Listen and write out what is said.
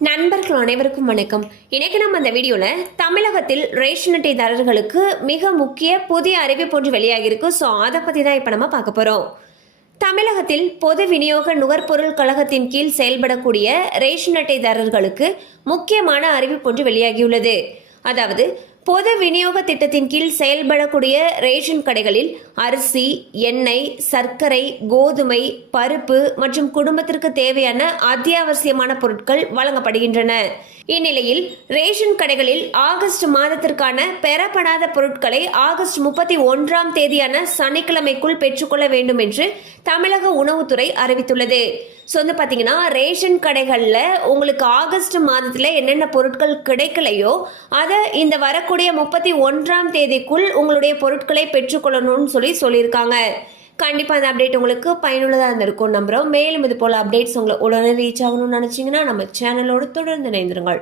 நண்பர்கள் அனைவருக்கும் வணக்கம். இன்றைக்கு நம்ம அந்த வீடியோவில் தமிழகத்தில் ரேஷன் அட்டைதாரர்களுக்கு மிக முக்கிய புதிய அறிவிப்பு ஒன்று வெளியாகிருக்கு ஸோ அதை பற்றி தான் இப்போ நம்ம பார்க்க போகிறோம் தமிழகத்தில் பொது விநியோக நுகர்பொருள் கழகத்தின் கீழ் செயல்படக்கூடிய ரேஷன் அட்டைதாரர்களுக்கு முக்கியமான அறிவிப்பு ஒன்று வெளியாகியுள்ளது. அதாவது பொது விநியோக திட்டத்தின் கீழ் செயல்படக்கூடிய ரேஷன் கடைகளில் அரிசி எண்ணெய் சர்க்கரை கோதுமை பருப்பு மற்றும் குடும்பத்திற்கு தேவையான அத்தியாவசியமான பொருட்கள் வழங்கப்படுகின்றன. இந்நிலையில் ரேஷன் கடைகளில் ஆகஸ்ட் மாதத்திற்கான பெறப்படாத பொருட்களை ஆகஸ்ட் முப்பத்தி ஒன்றாம் தேதியான சனிக்கிழமைக்குள் பெற்றுக்கொள்ள வேண்டும் என்று தமிழக உணவுத்துறை அறிவித்துள்ளது. ஸோ வந்து பார்த்தீங்கன்னா ரேஷன் கடைகளில் உங்களுக்கு ஆகஸ்ட் மாதத்தில் என்னென்ன பொருட்கள் கிடைக்கலையோ அதை இந்த வரக்கூடிய வரக்கூடிய முப்பத்தி ஒன்றாம் தேதிக்குள் உங்களுடைய பொருட்களை பெற்றுக்கொள்ளணும்னு சொல்லி சொல்லியிருக்காங்க. கண்டிப்பாக அந்த அப்டேட் உங்களுக்கு பயனுள்ளதாக இருந்திருக்கும் நம்புகிறோம் மேலும் இது போல் அப்டேட்ஸ் உங்களை உடனே ரீச் ஆகணும்னு நினச்சிங்கன்னா நம்ம சேனலோடு தொடர்ந்து இணைந்திருங்கள்.